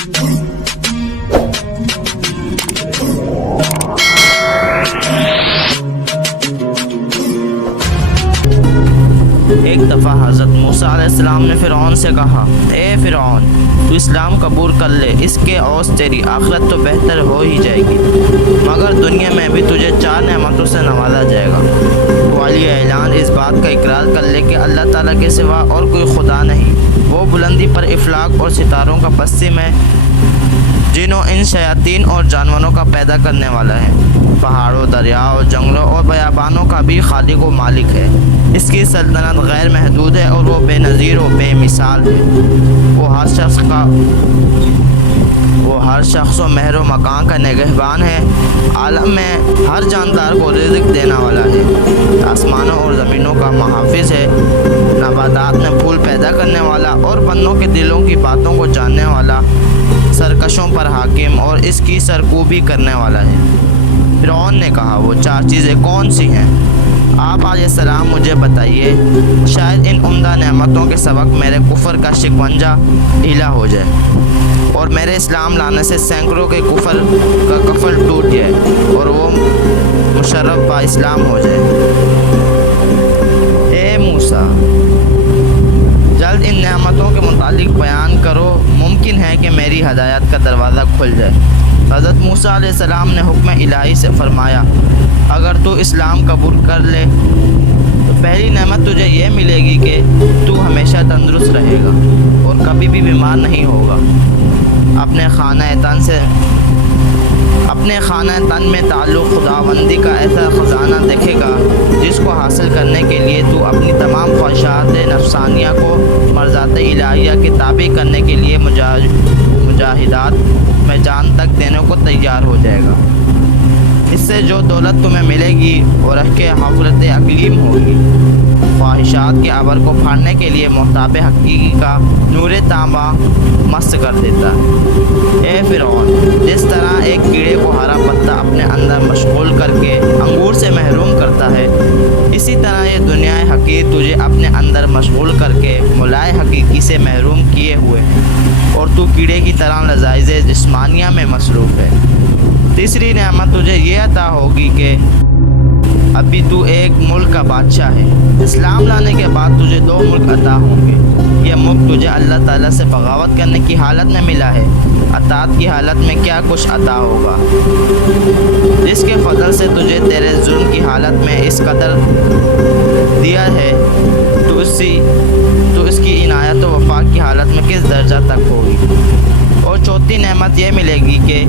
ایک دفعہ حضرت موسیٰ علیہ السلام نے فرعون سے کہا، اے فرعون، تو اسلام قبول کر لے، اس کے عوض تیری آخرت تو بہتر ہو ہی جائے گی، مگر دنیا میں بھی تجھے 4 نعمتوں سے نوازا جائے گا۔ والی اعلان اس بات کا اقرار کر لے کہ اللہ تعالیٰ کے سوا اور کوئی خدا نہیں، وہ بلندی پر افلاک اور ستاروں کا بستی میں جنوں ان شیاطین اور جانوروں کا پیدا کرنے والا ہے، پہاڑوں، دریاؤں، جنگلوں اور بیابانوں کا بھی خالق و مالک ہے۔ اس کی سلطنت غیر محدود ہے اور وہ بے نظیر و بے مثال ہے۔ وہ ہر شخص و مہر و مکان کا نگہبان ہے، عالم میں ہر جاندار کو رزق دینے والا ہے، آسمانوں اور زمینوں کا محافظ ہے، نباتات میں پھول پیدا کرنے والا اور بندوں کے دلوں کی باتوں کو جاننے والا، سرکشوں پر حاکم اور اس کی سرکوبی کرنے والا ہے۔ فرعون نے کہا، وہ 4 چیزیں کون سی ہیں؟ آپ علیہ السلام مجھے بتائیے، شاید ان عمدہ نعمتوں کے سبق میرے کفر کا شکنجہ ڈھیلا ہو جائے اور میرے اسلام لانے سے سینکڑوں کے کفر کا کفل ٹوٹ جائے اور وہ مشرف با اسلام ہو جائے۔ اے موسیٰ، جلد ان نعمتوں کے متعلق بیان کرو، ممکن ہے کہ میری ہدایت کا دروازہ کھل جائے۔ حضرت موسیٰ علیہ السلام نے حکم الہی سے فرمایا، اگر تو اسلام قبول کر لے تو پہلی نعمت تجھے یہ ملے گی کہ تو ہمیشہ تندرست رہے گا اور کبھی بھی بیمار نہیں ہوگا۔ اپنے خانہ تن میں تعلق خداوندی کا ایسا خزانہ دیکھے گا جس کو حاصل کرنے کے لیے تو اپنی تمام خواہشات نفسانیہ کو مرضات الہیہ کے تابع کرنے کے لیے مجاہدات میں جان تک دینے کو تیار ہو جائے گا۔ اس سے جو دولت تمہیں ملے گی وہ رہ کے حفرت اقلیم ہوگی، خواہشات کے عبر کو پھاڑنے کے لیے محتاب حقیقی کا نور تاباں مست کر دیتا ہے۔ اے فرعون، جس طرح ایک کیڑے کو ہرا پتا اپنے اندر مشغول کر کے انگور سے محروم کرتا ہے، اسی طرح یہ دنیا حقیر تجھے اپنے اندر مشغول کر کے ملائے حقیقی سے محروم کیے ہوئے ہیں اور تو کیڑے کی طرح لذائذ جسمانیہ میں مصروف ہے۔ تیسری نعمت تجھے یہ عطا ہوگی کہ ابھی تو ایک ملک کا بادشاہ ہے۔ اسلام لانے کے بعد تجھے 2 ملک عطا ہوں گے۔ یہ ملک تجھے اللہ تعالیٰ سے بغاوت کرنے کی حالت میں ملا ہے، اطاعت کی حالت میں کیا کچھ عطا ہوگا، جس کے فضل سے تجھے تیرے ظلم کی حالت میں اس قدر دیا ہے، تو اس کی عنایت و وفا کی حالت میں کس درجہ تک ہوگی۔ اور چوتھی نعمت یہ ملے گی کہ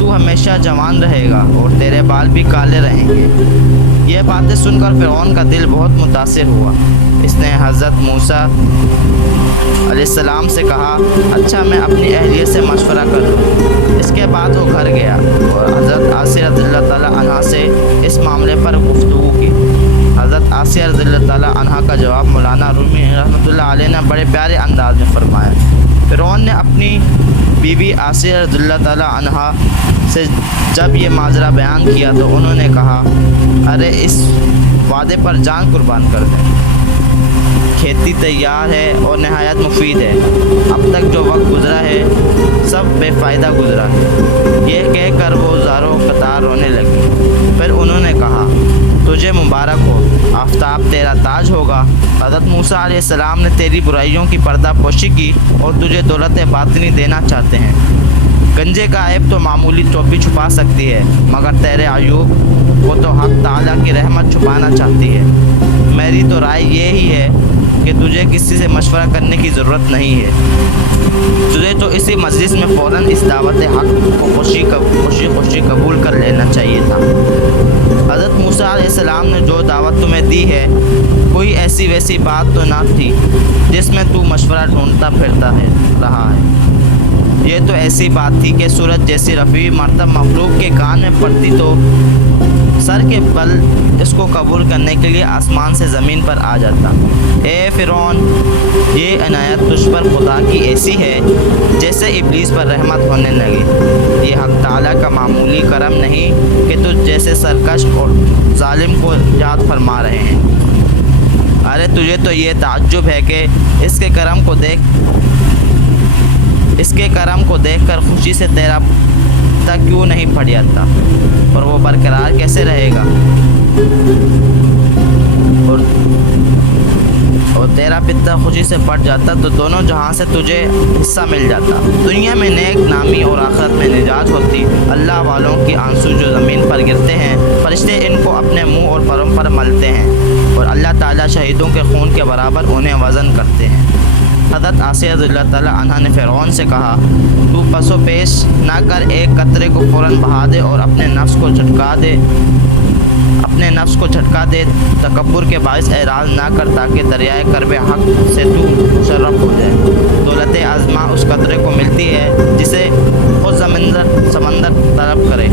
تو ہمیشہ جوان رہے گا اور تیرے بال بھی کالے رہیں گے۔ یہ باتیں سن کر فرعون کا دل بہت متاثر ہوا۔ اس نے حضرت موسیٰ علیہ السلام سے کہا، اچھا میں اپنی اہلیہ سے مشورہ کر لوں۔ اس کے بعد وہ گھر گیا اور حضرت آسیہ رضی اللہ تعالیٰ عنہا سے اس معاملے پر گفتگو کی۔ حضرت آسیہ رضی اللہ تعالیٰ عنہا کا جواب مولانا رومی رحمۃ اللہ علیہ نے بڑے پیارے انداز میں فرمایا۔ فرعون نے اپنی بی آسیہ رضی اللہ تعالیٰ عنہا سے جب یہ ماجرا بیان کیا تو انہوں نے کہا، ارے اس وعدے پر جان قربان کر دیں، کھیتی تیار ہے اور نہایت مفید ہے، اب تک جو وقت گزرا ہے سب بے فائدہ گزرا ہے۔ یہ کہہ کر وہ زاروں قطار رونے لگی۔ پھر انہوں نے کہا، تجھے مبارک ہو، آفتاب تیرا تاج ہوگا۔ حضرت موسیٰ علیہ السلام نے تیری برائیوں کی پردہ پوشی کی اور تجھے دولت باطنی دینا چاہتے ہیں۔ گنجے کا عیب تو معمولی ٹوپی چھپا سکتی ہے، مگر تیرے عیوب وہ تو حق تعالیٰ کی رحمت چھپانا چاہتی ہے۔ میری تو رائے یہی ہے کہ تجھے کسی سے مشورہ کرنے کی ضرورت نہیں ہے، تجھے تو اسی مجلس میں فوراً اس دعوت حق کو خوشی قبول کر لینا چاہیے تھا۔ حضرت موسیٰ علیہ السلام نے جو دعوت تمہیں دی ہے، کوئی ایسی ویسی بات تو نہ تھی جس میں تو مشورہ ڈھونڈتا پھرتا رہا ہے۔ یہ تو ایسی بات تھی کہ سورج جیسی رفیع مرتب مخلوق کے کان میں پڑتی تو سر کے بل اس کو قبول کرنے کے لیے آسمان سے زمین پر آ جاتا۔ اے فرعون، یہ عنایت تجھ پر خدا کی ایسی ہے جیسے ابلیس پر رحمت ہونے لگی۔ یہ حق تعالیٰ کا معمولی کرم نہیں کہ تجھ جیسے سرکش اور ظالم کو یاد فرما رہے ہیں۔ ارے تجھے تو یہ تعجب ہے کہ اس کے کرم کو دیکھ اس کے کرم کو دیکھ کر خوشی سے تیرا پتا کیوں نہیں پھٹ جاتا اور وہ برقرار کیسے رہے گا؟ اور تیرا پتا خوشی سے پھٹ جاتا تو دونوں جہاں سے تجھے حصہ مل جاتا، دنیا میں نیک نامی اور آخرت میں نجات ہوتی۔ اللہ والوں کی آنسو جو زمین پر گرتے ہیں، فرشتے ان کو اپنے منہ اور پروں پر ملتے ہیں، اور اللہ تعالیٰ شہیدوں کے خون کے برابر انہیں وزن کرتے ہیں۔ حضرت آسیہ رضی اللہ تعالیٰ عنہ نے فرعون سے کہا، تو پس و پیش نہ کر، ایک قطرے کو فوراً بہا دے اور اپنے نفس کو جھٹکا دے، تکبر کے باعث اعراض نہ کر تاکہ دریائے کرب حق سے تو مشرف ہو جائے۔ دولت عظمیٰ اس قطرے کو ملتی ہے جسے خود سمندر طلب کرے۔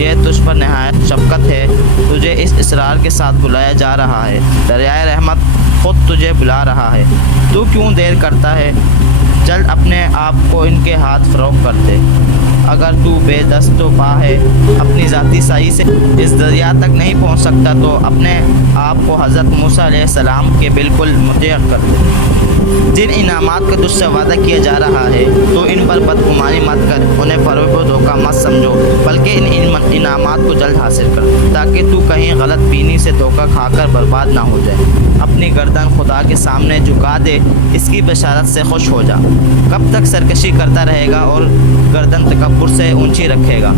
یہ تجھ پر نہایت شفقت ہے، تجھے اس اصرار کے ساتھ بلایا جا رہا ہے، دریائے رحمت خود تجھے بلا رہا ہے، تو کیوں دیر کرتا ہے؟ جلد اپنے آپ کو ان کے ہاتھ فروغ کر دے۔ اگر تو بے دست و پا ہے، اپنی ذاتی سعی سے اس دریا تک نہیں پہنچ سکتا تو اپنے آپ کو حضرت موسیٰ علیہ السلام کے بالکل مطیع کر دے۔ جن انعامات کا تجھ سے وعدہ کیا جا رہا ہے تو ان پر بدگمانی مت کر، انہیں فریب و دھوکہ مت سمجھو، بلکہ ان انعامات کو جلد حاصل کر تاکہ تو کہیں غلط بینی سے دھوکہ کھا کر برباد نہ ہو جائے۔ اپنی گردن خدا کے سامنے جھکا دے، اس کی بشارت سے خوش ہو جا۔ کب تک سرکشی کرتا رہے گا اور گردن تکبر سے اونچی رکھے گا؟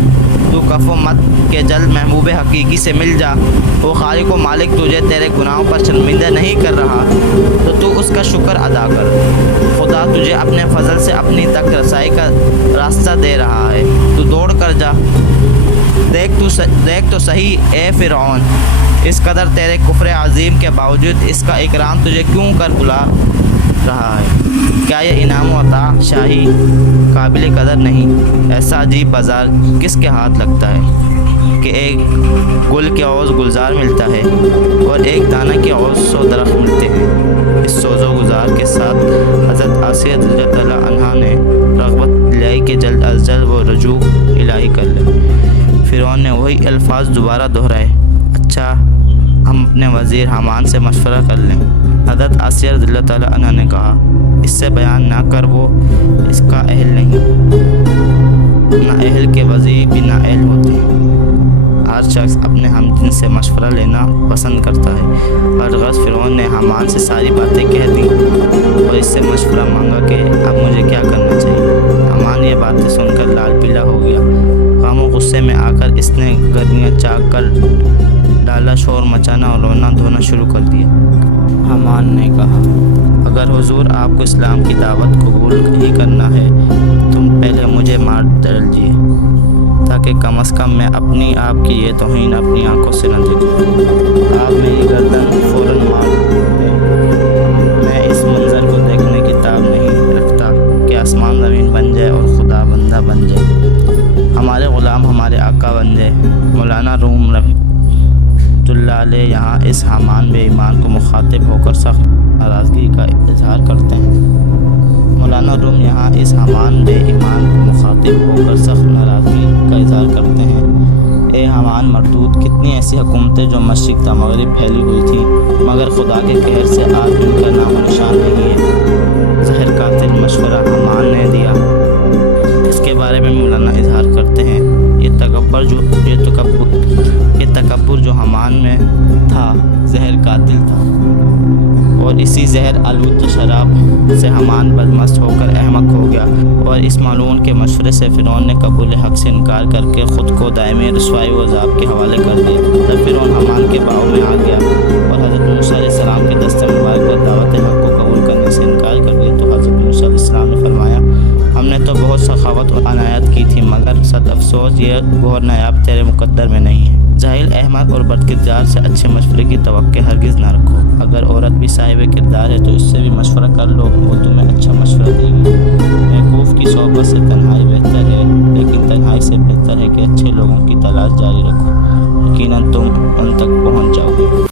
تو کف و مت کے جلد محبوب حقیقی سے مل جا۔ وہ خالق و مالک تجھے تیرے گناہوں پر شرمندہ نہیں کر رہا تو اس کا شکر ادا کر۔ خدا تجھے اپنے فضل سے اپنی تک رسائی کا راستہ دے رہا ہے، تو دوڑ کر جا۔ دیکھ تو صحیح اے فرعون، اس قدر تیرے کفر عظیم کے باوجود اس کا اکرام تجھے کیوں کر بلا رہا ہے؟ کیا یہ انعام و عطا شاہی قابل قدر نہیں؟ ایسا عجیب بازار کس کے ہاتھ لگتا ہے کہ ایک گل کے عوض گلزار ملتا ہے اور ایک دانہ کے عوض 100 درخت ملتے ہیں۔ اس سوز و گزار کے ساتھ حضرت آسیہ رضی اللہ تعالیٰ عنہا نے رغبت دلائی کہ جلد از جلد وہ رجوع الہی کر لے۔ فرعون نے وہی الفاظ دوبارہ دہرائے، اچھا ہم اپنے وزیر حامان سے مشورہ کر لیں۔ حضرت آسیہ رضی اللہ تعالیٰ عنہ نے کہا، اس سے بیان نہ کر، وہ اس کا اہل نہیں، نہ اہل کے وزیر بھی نہ اہل ہوتے ہیں۔ ہر شخص اپنے ہم جن سے مشورہ لینا پسند کرتا ہے۔ برغض فرعون نے حامان سے ساری باتیں کہہ دیں اور اس سے مشورہ مانگا کہ اب مجھے کیا کرنا چاہیے۔ حامان یہ باتیں سن کر لال پیلا ہو گیا۔ غم و غصے میں آ کر اس نے گدیاں چاک کر ڈالا، شور مچانا اور رونا دھونا شروع کر دیا۔ حامان نے کہا، اگر حضور آپ کو اسلام کی دعوت قبول ہی کرنا ہے، تم پہلے مجھے مار ڈالیے تاکہ کم از کم میں اپنی آپ کی یہ توہین اپنی آنکھوں سے نہ دیکھوں۔ آپ میری گردن فوراً مار دیں، میں اس منظر کو دیکھنے کی تاب نہیں رکھتا کہ آسمان زمین بن جائے اور خدا بندہ بن جائے، ہمارے غلام ہمارے آقا بن جائے۔ مولانا روم رحمۃ اللہ علیہ یہاں اس حامان بے ایمان کو مخاطب ہو کر سخت ناراضگی کا اظہار کرتے ہیں۔ مولانا روم یہاں اس حامان بے ایمان کو مخاطب ہو کر سخت ناراضگی کا اظہار کرتے ہیں، اے حامان مردود، کتنی ایسی حکومتیں جو مشرق تا مغرب پھیلی ہوئی تھیں، مگر خدا کے قہر سے آج ان کا نام و نشان نہیں ہے۔ زہر قاتل مشورہ حامان نے دیا، اس کے بارے میں مولانا اظہار کرتے ہیں، یہ تکبر جو حامان میں تھا زہر قاتل تھا، اور اسی زہر آلود شراب سے حامان بدمست ہو کر احمق ہو گیا، اور اس معلوم کے مشورے سے فرعون نے قبول حق سے انکار کر کے خود کو دائمی رسوائی و عذاب کے حوالے کر دیا۔ تب فرعون حامان کے باؤ میں آ گیا اور حضرت موسیٰ علیہ السلام کے دست مبارک پر دعوت حق کو قبول کرنے سے انکار کر دیا، تو حضرت موسیٰ علیہ السلام نے فرمایا، ہم نے تو بہت سخاوت اور عنایت کی تھی، مگر صد افسوس یہ گوہر نایاب تیرے مقدر میں نہیں ہے۔ جاہل، احمق اور بد کردار سے اچھے مشورے کی توقع ہرگز نہ رکھو۔ اگر عورت بھی صاحب کردار ہے تو اس سے بھی مشورہ کر لو، وہ تمہیں اچھا مشورہ دے گی۔ بیوقوف کی صحبت سے تنہائی بہتر ہے، لیکن تنہائی سے بہتر ہے کہ اچھے لوگوں کی تلاش جاری رکھو، یقیناً تم